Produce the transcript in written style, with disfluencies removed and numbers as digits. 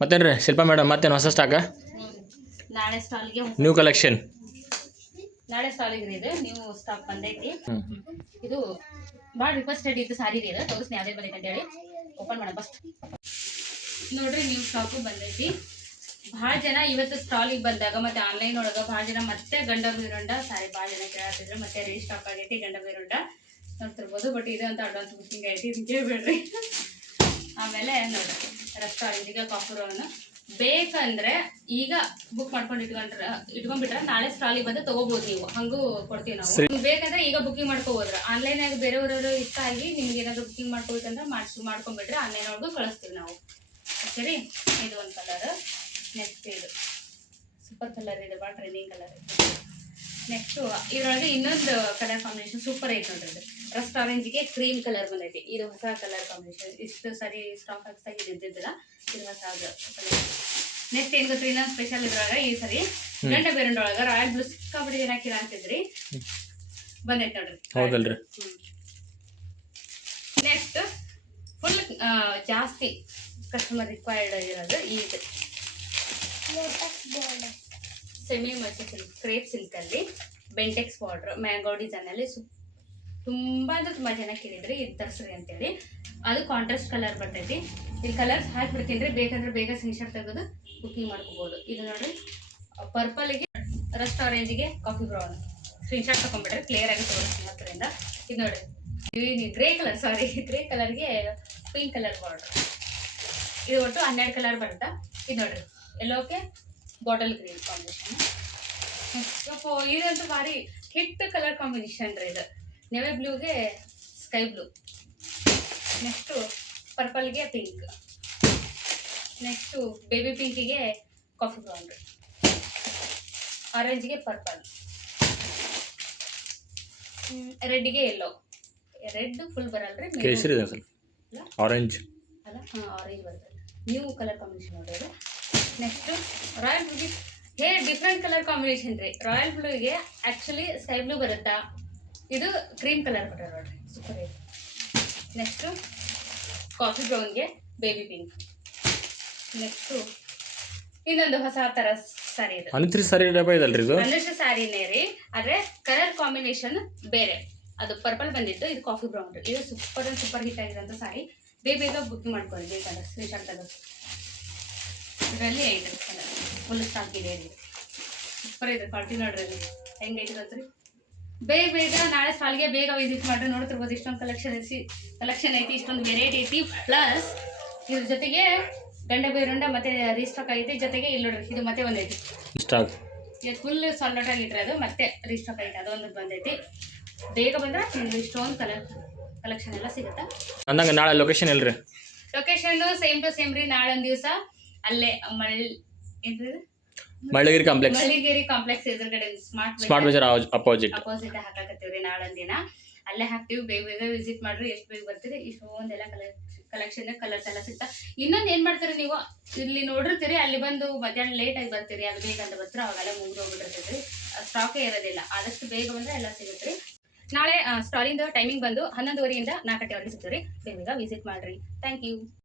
ಮತ್ತೇನ್ರಿ Shilpa madam ಮತ್ತೇನು ಹೊಸ ಸ್ಟಾಕ ನಾಳೆ ಸ್ಟಾಲ್ಗೆ ನ್ಯೂ ಕಲೆಕ್ಷನ್ ನಾಳೆ ಸ್ಟಾಲಿಗೆ ಇದೆ ನ್ಯೂ ಸ್ಟಾಕ್ ಬಂದೈತಿ. ಇದು ಭಾಳ ರಿಕ್ವೆಸ್ಟೆಡ್ ಇದು ಸಾರಿ ಇದೆ. ತೋರಿಸ್ತೀನಿ ಯಾವ್ದೇ ಬಂದೈತೆ ಅಂತೇಳಿ ಓಪನ್ ಮಾಡೋಣ ಫಸ್ಟ್. ನೋಡ್ರಿ ನ್ಯೂ ಸ್ಟಾಕು ಬಂದೈತಿ. ಭಾಳ ಜನ ಇವತ್ತು ಸ್ಟಾಲಿಗೆ ಬಂದಾಗ ಮತ್ತೆ ಆನ್ಲೈನ್ ಒಳಗೆ ಭಾಳ ಜನ ಮತ್ತೆ ಗಂಡ ಬೀರುಂಡ ಸಾರಿ ಭಾಳ ಜನ ಕೇಳತ್ತಿದ್ರು. ಮತ್ತೆ ರೀಸ್ಟಾಕ್ ಆಗೈತಿ ಗಂಡ ಬೀರುಂಡ ನೋಡ್ತಿರ್ಬೋದು. ಬಟ್ ಇದು ಅಂತ ಅಡ್ವಾನ್ಸ್ ಬುಕ್ಕಿಂಗ್ ಐತಿ, ಇದು ಕೇಳ್ಬೇಡ್ರಿ. ಆಮೇಲೆ ನೋಡ್ರಿ ರೆಸ್ಟಾರೆಂಟಿಗೆ ಕಾಫುರವನ್ನು ಬೇಕಂದ್ರೆ ಈಗ ಬುಕ್ ಮಾಡ್ಕೊಂಡು ಇಟ್ಕೊಂಡ್ಬಿಟ್ರೆ ನಾಳೆ ಸ್ಟಾಲಿಗೆ ಬಂದು ತಗೋಬಹುದು. ನೀವು ಹಂಗೂ ಕೊಡ್ತೀವಿ ನಾವು. ಬೇಕಂದ್ರೆ ಈಗ ಬುಕಿಂಗ್ ಮಾಡ್ಕೋಬೋದ್ರ. ಆನ್ಲೈನ್ ಆಗಿ ಬೇರೆಯವರು ಇಷ್ಟ ಆಗಿ ನಿಮ್ಗೆ ಏನಾದ್ರು ಬುಕಿಂಗ್ ಮಾಡ್ಕೋಬೇಕಂದ್ರೆ ಮಾಡ್ಕೊಂಡ್ಬಿಟ್ರೆ ಆನ್ಲೈನ್ ಒಳಗೂ ಕಳಿಸ್ತೀವಿ ನಾವು. ಸರಿ, ಇದು ಒಂದು ಕಲರ್. ನೆಕ್ಸ್ಟ್ ಇದು ಸೂಪರ್ ಕಲರ್ ಇದೆ, ಭಾಳ ಟ್ರೆಂಡಿಂಗ್ ಕಲರ್ ಇದೆ. ನೆಕ್ಸ್ಟು ಇದರೊಳಗೆ ಇನ್ನೊಂದು ಕಲರ್ ಕಾಂಬಿನೇಷನ್ ಸೂಪರ್ ಐತೆ ನೋಡ್ರಿ. ಇದು ರಸ್ಟ್ ಆರೆಂಜ್ಗೆ ಕ್ರೀಮ್ ಕಲರ್ ಬಂದೈತಿ. ಇದು ಹೊಸ ಕಲರ್ ಕಾಂಬಿನೇಷನ್. ಇಷ್ಟು ಸರಿ ಸ್ಟಾಕ್ ಹಾಕ್ಸಾಗಿ ಇದ್ದಿದ್ದಿಲ್ಲ, ಇದು ಹೊಸ ಕಲರ್. ನೆಕ್ಸ್ಟ್ ಏನು ಗೊತ್ತಿ ಇನ್ನೊಂದು ಸ್ಪೆಷಲ್ ಇದ್ರೊಳಗೆ ಈ ಸರಿ ಗಂಡ ಬೇರಂಡೊಳಗೆ ರಾಯಲ್ ಬ್ಲೂ ಸಿಕ್ಕಾಪಟ್ಟೆ ಜನ ಹಾಕಿರ ಅಂತಿದ್ರಿ, ಬಂದೈತೆ ನೋಡ್ರಿ. ಹೌದಲ್ರಿ. ನೆಕ್ಸ್ಟ್ ಫುಲ್ ಜಾಸ್ತಿ ಕಸ್ಟಮರ್ ರಿಕ್ವೈರ್ಡ್ ಇರೋದು ಈಗ ಸೆಮಿ ಮಲ್ಟಿ ಸಿಲ್ಕ್ ಕ್ರೇಪ್ ಸಿಲ್ಕಲ್ಲಿ ಬೆಂಟೆಕ್ಸ್ ಬಾರ್ಡ್ರ್ ಮ್ಯಾಂಗೋ ಡಿಸೈನಲ್ಲಿ ತುಂಬ ಅಂದ್ರೆ ತುಂಬ ಜನ ಕೇಳಿದ್ರಿ ಇದು ತರಿಸ್ರಿ ಅಂತೇಳಿ. ಅದು ಕಾಂಟ್ರಾಸ್ಟ್ ಕಲರ್ ಬರ್ತೈತಿ. ಇಲ್ಲಿ ಕಲರ್ಸ್ ಹಾಕಿಬಿಡ್ತೀನಿ ರೀ, ಬೇಕಂದ್ರೆ ಬೇಗ ಸ್ಕ್ರೀನ್ಶಾಟ್ ತೆಗೆದು ಬುಕಿಂಗ್ ಮಾಡ್ಕೋಬೋದು. ಇದು ನೋಡ್ರಿ ಪರ್ಪಲ್ಗೆ ರಸ್ಟ್ ಆರೆಂಜಿಗೆ ಕಾಫಿ ಬ್ರೌನ್ ಸ್ಕ್ರೀನ್ಶಾಟ್ ತಗೊಂಡ್ಬಿಟ್ರೆ ಕ್ಲಿಯರ್ ಆಗಿ ತೋರಿಸ್ತೀನಿ ಹತ್ತರಿಂದ. ಇದು ನೋಡ್ರಿ ಗ್ರೇ ಕಲರ್, ಸಾರಿ ಗ್ರೇ ಕಲರ್ಗೆ ಪಿಂಕ್ ಕಲರ್ ಬಾರ್ಡ್ರ್. ಇದು ಒಟ್ಟು 12 ಕಲರ್ ಬರುತ್ತಾ. ಇದು ನೋಡ್ರಿ ಎಲ್ಲೋಕೆ ಬಾಟಲ್ ಗ್ರೀನ್ ಕಾಂಬಿನೇಷನ್. ಇದಂತೂ ಭಾರಿ ಹಿಟ್ ಕಲರ್ ಕಾಂಬಿನೇಷನ್ ರೀ. ಇದು ನೆವೆ ಬ್ಲೂಗೆ ಸ್ಕೈ ಬ್ಲೂ, ನೆಕ್ಸ್ಟು ಪರ್ಪಲ್ಗೆ ಪಿಂಕ್, ನೆಕ್ಸ್ಟು ಬೇಬಿ ಪಿಂಕಿಗೆ ಕಾಫಿ ಬ್ರೌನ್ ರೀ, ಆರೆಂಜ್ಗೆ ಪರ್ಪಲ್, ರೆಡ್ಗೆ ಎಲ್ಲೋ. ರೆಡ್ ಫುಲ್ ಬರಲ್ರಿ, ಕೇಸರಿ ಇದೆ ಸ್ವಲ್ಪ, ಆರೆಂಜ್ ಅಲ್ಲ, ಆರೆಂಜ್ ಬರ್ತದೆ. ನ್ಯೂ ಕಲರ್ ಕಾಂಬಿನೇಷನ್ ನೋಡಿದ್ರೆ. ನೆಕ್ಸ್ಟು ರಾಯಲ್ ಬ್ಲೂಗೆ ಡಿಫ್ರೆಂಟ್ ಕಲರ್ ಕಾಂಬಿನೇಷನ್ ರೀ. ರಾಯಲ್ ಬ್ಲೂಗೆ ಆ್ಯಕ್ಚುಲಿ ಸ್ಕೈ ಬ್ಲೂ ಬರುತ್ತಾ, ಇದು ಕ್ರೀಮ್ ಕಲರ್ ಬರ್ತದೆ ನೋಡ್ರಿ, ಸೂಪರ್ ಇದೆ. ನೆಕ್ಸ್ಟು ಕಾಫಿ ಬ್ರೌನ್ಗೆ ಬೇಬಿ ಪಿಂಕ್. ನೆಕ್ಸ್ಟು ಇನ್ನೊಂದು ಹೊಸ ಥರ ಸ್ಯಾರಿ ಇದೆ. ಅನಿತ್ರಿ ಸ್ಯಾರಿ ಟೈಪ್ ಇದಲ್ರಿ ಇದು? ಅನುಷ್ಠ ಸ್ಯಾರಿನೇ ರೀ, ಆದರೆ ಕಲರ್ ಕಾಂಬಿನೇಷನ್ ಬೇರೆ. ಅದು ಪರ್ಪಲ್ ಬಂದಿತ್ತು, ಇದು ಕಾಫಿ ಬ್ರೌನ್ ರೀ. ಇದು ಸೂಪರ್ ಹಿಟ್ ಆಗಿರೋಂಥ ಸ್ಯಾರಿ. ಬೇಗ ಬುಕ್ ಮಾಡ್ಕೊಳ್ಳಿ ಬೇಕಂದ್ರೆ ಸ್ಕ್ರೀನ್ಶಾಟ್ ತೆಗೆದು. ಇದರಲ್ಲಿ ಐತೆ ಕಲರ್ ಫುಲ್ ಸ್ಟಾಕ್ ಇದೆ. ಸೂಪರ್ ಇದೆ, ಕ್ವಾಲಿಟಿ ನೋಡ್ರಿ ಅಲ್ಲಿ ಹೆಂಗೈತೆ ಗೊತ್ತ್ರಿ. ಬೇಗ ನಾಳೆ ಸ್ಟಾಲ್ಗೆ ಬೇಗ ವಿಸಿಟ್ ಮಾಡಿರಿ. ನೋಡ್ತಿರ್ಬೋದು ಇಷ್ಟೊಂದು ಕಲೆಕ್ಷನ್ ಐತಿ, ಇಷ್ಟೊಂದು ವೆರೈಟಿ ಐತಿ. ಪ್ಲಸ್ ಇದ್ರ ಜೊತೆಗೆ ಗಂಡ ಬೇರುಂಡ ಮತ್ತೆ ರೀಸ್ಟಾಕ್ ಐತಿ. ಜೊತೆಗೆ ಇಲ್ಲಿ ನೋಡ್ರಿ ಇದು ಮತ್ತೆ ಒಂದೈತಿ ಸ್ಟಾಕ್. ಇದು ಫುಲ್ ಸಾಲ್ಟ್ ಆಗಿಟ್ರೆ ಅದು ಮತ್ತೆ ರೀಸ್ಟಾಕ್ ಐತಿ, ಅದೊಂದು ಬಂದೈತಿ. ಬೇಗ ಬಂದ್ರೆ ನಿಮ್ಗೆ ಇಷ್ಟೊಂದು ಕಲೆಕ್ಷನ್ ಎಲ್ಲ ಸಿಗುತ್ತಾ. ಅಂದಂಗ ನಾಳೆ ಲೊಕೇಶನ್ ಎಲ್ರಿ? ಲೊಕೇಶನ್ ಸೇಮ್ ಟು ಸೇಮ್ ರೀ. ನಾಳೆ ಒಂದು ದಿವಸ ಅಲ್ಲೇ ಮಳ್ಳಗಿರಿ ಕಾಂಪ್ಲೆಕ್ಸ್ ಎದುರುಗಡೆ ಸ್ಮಾರ್ಟ್ ಬಜಾರ್ ಅಪೋಸಿಟ್ ಹಾಕಾಕತ್ತೀವ್ರಿ. ನಾಳೊಂದು ದಿನ ಅಲ್ಲೇ ಹಾಕ್ತೀವಿ. ಬೇಗ ವಿಸಿಟ್ ಮಾಡ್ರಿ. ಎಷ್ಟು ಬೇಗ ಬರ್ತೀರಿ ಇಷ್ಟೊಂದೆಲ್ಲ ಕಲೆಕ್ಷನ್ ಕಲರ್ಸ್ ಎಲ್ಲ ಸಿಗ್ತಾ. ಇನ್ನೊಂದು ಏನ್ ಮಾಡ್ತೀರಿ ನೀವು, ಇಲ್ಲಿ ನೋಡಿರ್ತೀರಿ, ಅಲ್ಲಿ ಬಂದು ಮಧ್ಯಾಹ್ನ ಲೇಟ್ ಆಗಿ ಬರ್ತೀರಿ, ಅದು ಬೇಗ ಅಂತ ಬರ್ತೀರಿ, ಅವಾಗೆಲ್ಲ ಮುಗಿದೋಗ್ಬಿಟ್ಟಿರ್ತೈತಿ, ಸ್ಟಾಕೇ ಇರೋದಿಲ್ಲ. ಆದಷ್ಟು ಬೇಗ ಬಂದ್ರೆ ಎಲ್ಲ ಸಿಗುತ್ತೆ. ನಾಳೆ ಸ್ಟಾಲಿಂದ ಟೈಮಿಂಗ್ ಬಂದು 11:30 ಇಂದ 4 ಗಂಟೆವರೆಗೆ ಸಿಗ್ತೀವಿ. ಬೇಗ ವಿಸಿಟ್ ಮಾಡ್ರಿ. Thank you.